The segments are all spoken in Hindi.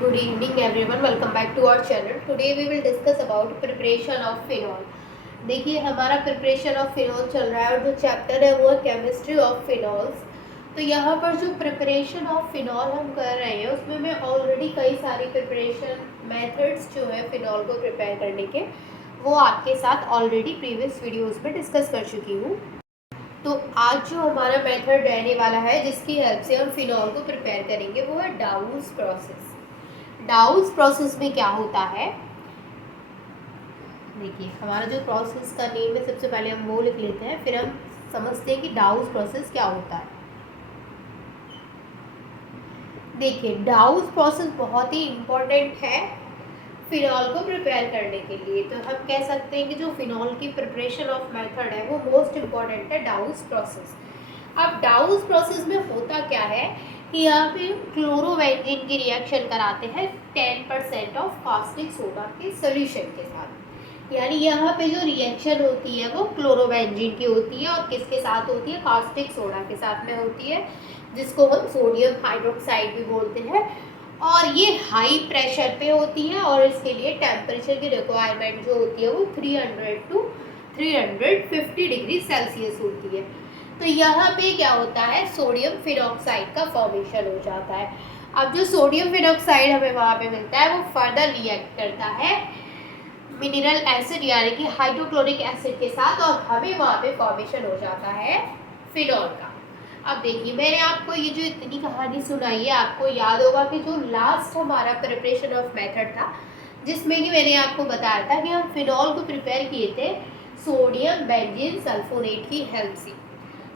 Good evening everyone, welcome back to our channel. Today we will discuss about preparation of phenol. देखिए हमारा प्रिपरेशन ऑफ फिनॉल चल रहा है और जो चैप्टर है वो है केमिस्ट्री ऑफ फिनॉल्स। तो यहाँ पर जो प्रिपरेशन ऑफ फिनॉल हम कर रहे हैं उसमें मैं ऑलरेडी कई सारी प्रिपरेशन मेथड्स जो है फिनॉल को प्रिपेयर करने के वो आपके साथ ऑलरेडी प्रीवियस वीडियोस में डिस्कस कर चुकी हूँ। तो आज जो हमारा मेथड रहने वाला है जिसकी हेल्प से हम फिनॉल को प्रिपेयर करेंगे वो है डाउस प्रोसेस। डाउस प्रोसेस में क्या होता है, देखिए हमारा जो प्रोसेस का नेम है सबसे पहले हम वो लिख लेते हैं, फिर हम समझते हैं कि डाउस प्रोसेस क्या होता है। देखिए डाउस प्रोसेस बहुत ही इम्पोर्टेंट है फिनॉल को प्रिपेयर करने के लिए। तो हम कह सकते हैं कि जो फिनॉल की प्रिपरेशन ऑफ मेथड है वो मोस्ट इम्पॉर्टेंट है डाउस प्रोसेस। अब डाउस प्रोसेस में होता क्या है कि यहाँ पे क्लोरोबेंजीन की रिएक्शन कराते हैं 10% ऑफ कास्टिक सोडा के सोल्यूशन के साथ। यानी यहाँ पे जो रिएक्शन होती है वो क्लोरोबेंजीन की होती है और किसके साथ होती है, कास्टिक सोडा के साथ में होती है, जिसको हम सोडियम हाइड्रोक्साइड भी बोलते हैं। और ये हाई प्रेशर पे होती है और इसके लिए टेम्परेचर की रिक्वायरमेंट जो होती है वो 300 to 350 डिग्री सेल्सियस होती है। तो यहाँ पे क्या होता है, सोडियम फिनॉक्साइड का फॉर्मेशन हो जाता है। अब जो सोडियम फिनॉक्साइड हमें वहाँ पे मिलता है वो फर्दर रिएक्ट करता है मिनरल एसिड यानी कि हाइड्रोक्लोरिक एसिड के साथ और हमें वहाँ पे फॉर्मेशन हो जाता है फिनॉल का। अब देखिए मैंने आपको ये जो इतनी कहानी सुनाई है, आपको याद होगा कि जो लास्ट हमारा प्रिपरेशन ऑफ मेथड था जिसमें कि मैंने आपको बताया था कि हम फिनॉल को प्रिपेयर किए थे सोडियम बेंजीन सल्फोनेट की हेल्प से।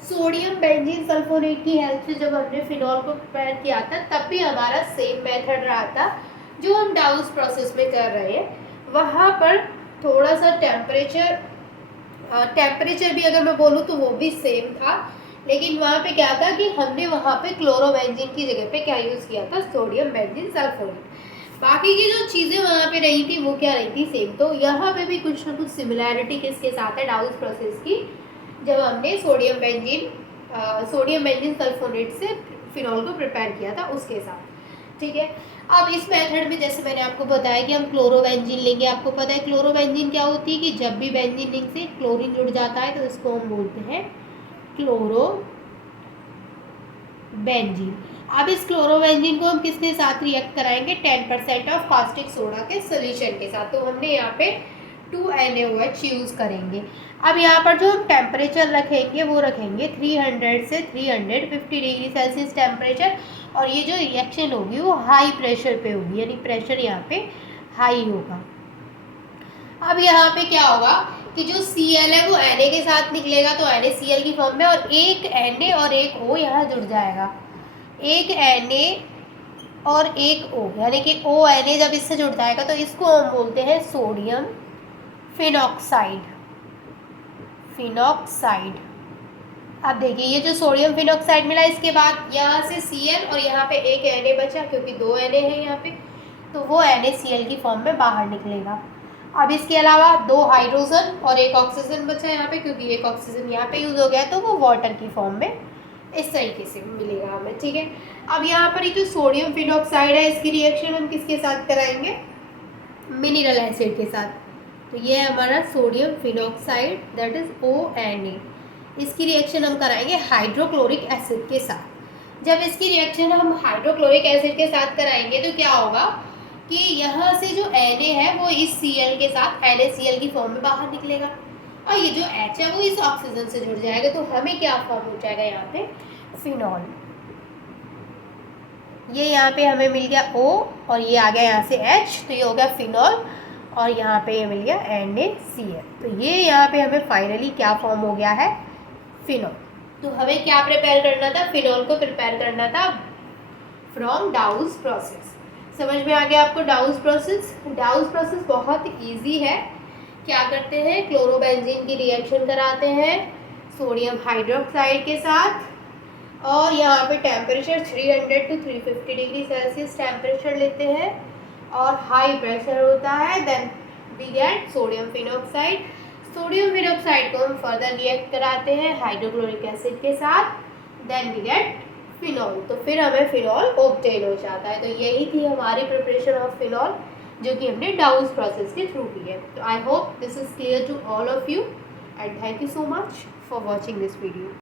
सोडियम बेंजीन सल्फोनेट की हेल्प से जब हमने फिनॉल को प्रिपेयर किया था तब भी हमारा सेम मेथड रहा था जो हम डाउस प्रोसेस में कर रहे हैं। वहाँ पर थोड़ा सा टेम्परेचर भी अगर मैं बोलूँ तो वो भी सेम था, लेकिन वहाँ पे क्या था कि हमने वहाँ पे क्लोरोबेंजीन की जगह पे क्या यूज़ किया था, सोडियम बेंजीन सल्फोनेट। बाकी की जो चीज़ें वहाँ पे रही थी वो क्या रही थी, सेम। तो यहाँ पे भी कुछ ना कुछ सिमिलैरिटी किसके साथ है, डाउस प्रोसेस की, जब हमने सोडियम बेंजीन सल्फोनेट से फिनॉल को प्रिपेयर किया था उसके साथ। ठीक है, अब इस मेथड में जैसे मैंने आपको बताया कि हम क्लोरोबेंजीन लेंगे। आपको पता है क्लोरोबेंजीन क्या होती है कि जब भी बेंजीन रिंग से क्लोरीन जुड़ जाता है तो इसको हम बोलते हैं क्लोरोबेंजीन। अब इस क्लोरोबेंजीन को हम किसके साथ रिएक्ट कराएंगे, 10% ऑफ कास्टिक सोडा के सोल्यूशन के साथ। तो हमने यहाँ पे 2NaOH यूज़ करेंगे। अब यहाँ पर जो हम टेम्परेचर रखेंगे वो रखेंगे 300 से 350 डिग्री सेल्सियस टेम्परेचर, और ये जो रिएक्शन होगी वो हाई प्रेशर पे होगी, यानी प्रेशर यहाँ पे हाई होगा। अब यहाँ पे क्या होगा कि जो Cl है वो Na के साथ निकलेगा तो NaCl की फॉर्म में, और एक Na और एक O यहाँ जुड़ जाएगा, एक Na और एक O, यानी कि ONa जब इससे जुड़ जाएगा तो इसको हम बोलते हैं सोडियम फिनॉक्साइड। अब देखिए ये जो सोडियम फिनॉक्साइड मिला, इसके बाद यहाँ से Cl और यहाँ पे एक Na बचा, क्योंकि 2 Na है यहाँ पे, तो वो NaCl की फॉर्म में बाहर निकलेगा। अब इसके अलावा 2 हाइड्रोजन और एक ऑक्सीजन बचा यहाँ पे, क्योंकि एक ऑक्सीजन यहाँ पे यूज़ हो गया तो वो वाटर की फॉर्म में इस तरीके से मिलेगा हमें। ठीक है, अब यहाँ पर ये जो सोडियम फिनॉक्साइड है इसकी रिएक्शन हम किसके साथ कराएंगे, मिनरल एसिड के साथ। तो ये है हमारा sodium phenoxide, that is ONa। इसकी रिएक्शन हम कराएंगे हाइड्रोक्लोरिक एसिड के साथ। जब इसकी रिएक्शन हम हाइड्रोक्लोरिक एसिड के साथ कराएंगे तो क्या होगा कि यहाँ से जो Na है वो इस Cl के साथ NaCl की फॉर्म में बाहर निकलेगा, और ये जो H है वो इस ऑक्सीजन से जुड़ जाएगा, तो हमें क्या फॉर्म हो जाएगा यहाँ पे, फिनॉल। ये यहाँ पे हमें मिल गया O और ये आ गया यहाँ से H, तो ये हो गया फिनॉल, और यहाँ पे ये मिल गया NaCl। तो ये यहाँ पे हमें फाइनली क्या फॉर्म हो गया है, फिनॉल। तो हमें क्या प्रिपेयर करना था, फिनॉल को प्रिपेयर करना था फ्रॉम डाउस प्रोसेस। समझ में आ गया आपको डाउस प्रोसेस। डाउस प्रोसेस बहुत इजी है। क्या करते हैं, क्लोरोबेंजीन की रिएक्शन कराते हैं सोडियम हाइड्रोक्साइड के साथ, और यहाँ पे temperature 300 to 350 degree Celsius temperature लेते हैं और हाई प्रेशर होता है। Then we get sodium phenoxide. Sodium phenoxide को हम फर्दर रिएक्ट कराते हैं हाइड्रोक्लोरिक एसिड के साथ, देन वी गेट फिनॉल, तो फिर हमें फिनॉल ऑब्टेन हो जाता है। तो यही थी हमारी प्रिपरेशन ऑफ फिनॉल, जो कि हमने डाउस प्रोसेस के थ्रू की है। तो I hope this is clear to all of you and thank you so much for watching this video.